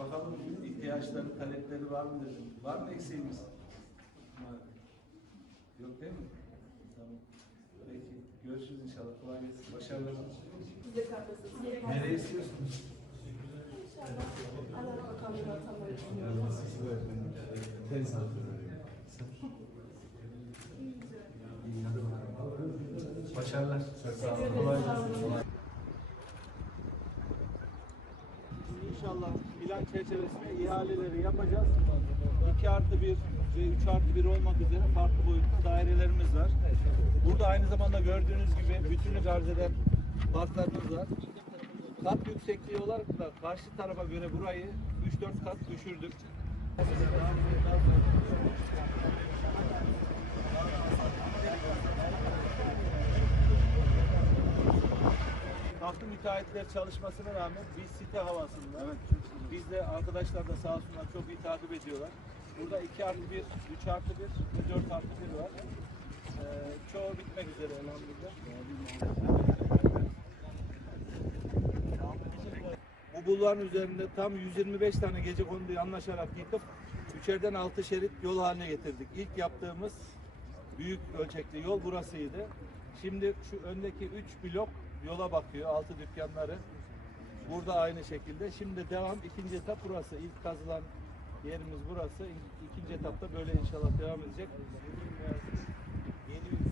Bakalım ihtiyaçları, talepleri var mı dedim. Var mı eksiğimiz? Yok değil mi? Tamam. Peki. Görüşürüz inşallah. Kolay gelsin. Başarılar. Biz de. Nereye istiyorsunuz? İnşallah. Allah bakanlığına atamayı düşünüyoruz. Tenis Başarılar. Kolay gelsin. İnşallah plan çerçevesinde ihaleleri yapacağız. 2 artı 1 ve 3 artı 1 olmak üzere farklı boyutlu dairelerimiz var. Burada aynı zamanda gördüğünüz gibi bütünlük arz eden parklarımız var. Kat yüksekliği olarak da karşı tarafa göre burayı 3-4 kat düşürdük. Haklı müteahhitler çalışmasına rağmen biz site havasında. Biz de arkadaşlar da sağ olsunlar çok iyi takip ediyorlar. Burada 2 artı 1, 3 artı 1 ve 4 artı 1 var. Ee, çoğu bitmek üzere elhamdülillah. Bu bulvarın üzerinde tam 125 tane gece konduyu anlaşarak yıkıp üçerden altı şerit yol haline getirdik. İlk yaptığımız büyük ölçekli yol burasıydı. Şimdi şu öndeki 3 blok yola bakıyor, altı dükkanları. Burada aynı şekilde. Şimdi devam ikinci etap burası. İlk kazılan yerimiz burası. İkinci etapta böyle inşallah devam edecek. Yeni bir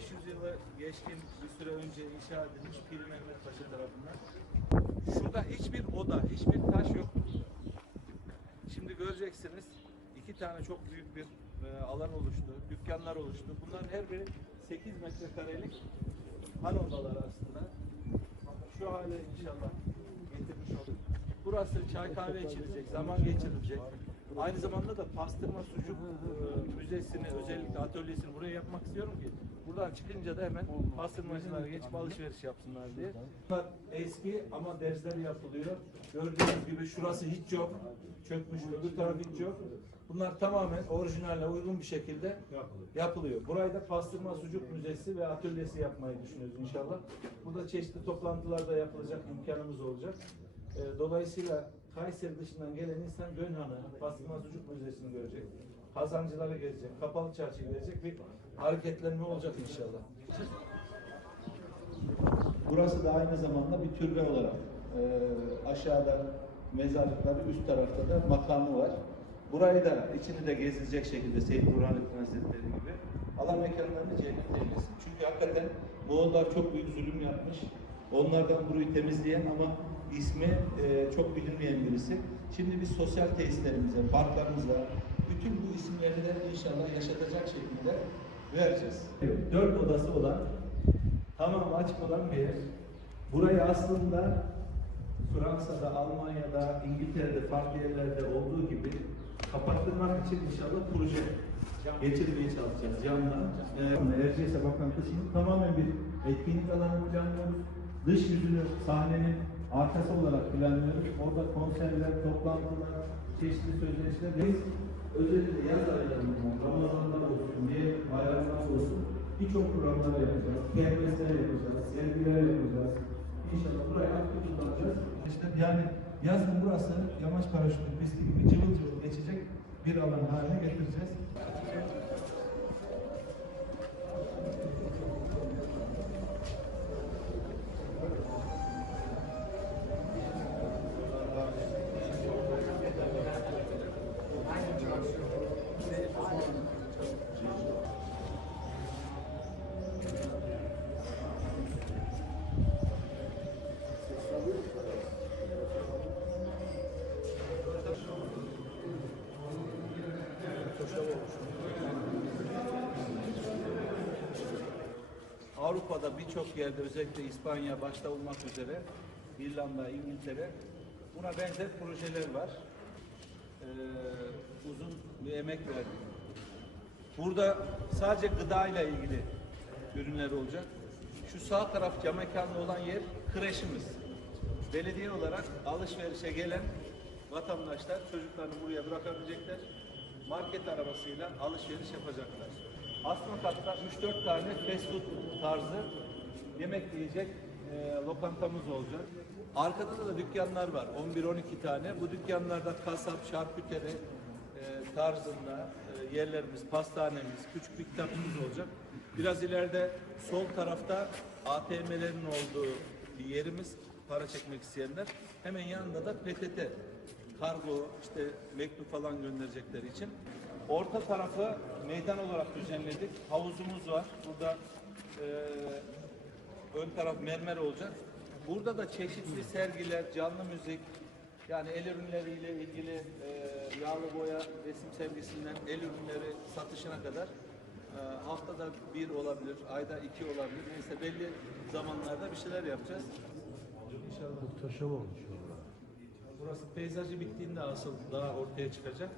500 yılı geçkin bir süre önce inşa edilmiş Piri Mehmet Paşa tarafından. Şurada hiçbir oda, hiçbir taş yok. Şimdi göreceksiniz iki tane çok büyük bir e, alan oluştu, dükkanlar oluştu. Bunların her biri 8 metrekarelik han odaları aslında. Şu hale inşallah getirmiş olduk. Burası çay kahve içilecek, zaman geçirilecek. Aynı zamanda da pastırma sucuk e, müzesini, özellikle atölyesini buraya yapmak istiyorum ki buradan çıkınca da hemen pastırmacılara geçip alışveriş yapsınlar diye. Bunlar eski ama dersler yapılıyor. Gördüğünüz gibi şurası hiç yok. Çökmüş, öbür taraf hiç yok. Bunlar tamamen orijinaline uygun bir şekilde yapılıyor. Burayı da pastırma sucuk müzesi ve atölyesi yapmayı düşünüyoruz inşallah. Burada çeşitli toplantılar da yapılacak imkanımız olacak. Ee, Dolayısıyla Kayseri dışından gelen insan Gönhan'ı, Pastırma Sucuk Müzesi'ni görecek. Kazancıları gezecek, kapalı çarşı gezecek bir hareketlenme olacak inşallah. Burası da aynı zamanda bir türbe olarak e, aşağıda mezarlıkları, üst tarafta da makamı var. Burayı da içini de gezilecek şekilde Seyyid Burhanettin Hazretleri gibi Allah mekanlarını cennet eylesin. Çünkü hakikaten Moğollar çok büyük zulüm yapmış. Onlardan burayı temizleyen ama ismi e, çok bilinmeyen birisi. Şimdi biz sosyal tesislerimize, parklarımıza, bütün bu isimleri de inşallah yaşatacak şekilde vereceğiz. Dört odası olan Tamam açık olan bir yer. Burayı aslında Fransa'da, Almanya'da, İngiltere'de, farklı yerlerde olduğu gibi kapattırmak için inşallah proje geçirmeye çalışacağız camla. Ee, Erciyes'e bakan kısmı tamamen bir etkinlik alanı planlıyoruz. Dış yüzünü sahnenin arkası olarak planlıyoruz. Orada konserler, toplantılar, çeşitli sözleşmeler. Biz özellikle yaz aylarında, Ramazanlar olsun, diğer bayramlar olsun birçok programlar yapacağız. Kermesler yapacağız, sergiler yapacağız. İnşallah burayı aktif kullanacağız. İşte yani yazın burası yamaç paraşütü pisti gibi cıvıl cıvıl geçecek bir alan haline getireceğiz. Avrupa'da birçok yerde özellikle İspanya başta olmak üzere İrlanda, İngiltere buna benzer projeler var. Ee, uzun bir emek verdik. Burada sadece gıda ile ilgili ürünler olacak. Şu sağ taraf cam olan yer kreşimiz. Belediye olarak alışverişe gelen vatandaşlar çocuklarını buraya bırakabilecekler. Market arabasıyla alışveriş yapacaklar. Aslında katta 3-4 tane fast food tarzı yemek yiyecek e, lokantamız olacak. Arkada da dükkanlar var. 11-12 tane. Bu dükkanlarda kasap, şarküteri e, tarzında e, yerlerimiz, pastanemiz, küçük bir kitapçımız olacak. Biraz ileride sol tarafta ATM'lerin olduğu bir yerimiz para çekmek isteyenler. Hemen yanında da PTT kargo, işte mektup falan gönderecekleri için. Orta tarafı meydan olarak düzenledik. Havuzumuz var. Burada e, ön taraf mermer olacak. Burada da çeşitli sergiler, canlı müzik, yani el ürünleriyle ilgili e, yağlı boya, resim sergisinden el ürünleri satışına kadar e, haftada bir olabilir, ayda iki olabilir. Neyse belli zamanlarda bir şeyler yapacağız. İnşallah. Muhteşem olmuş. Burası peyzajı bittiğinde asıl daha ortaya çıkacak.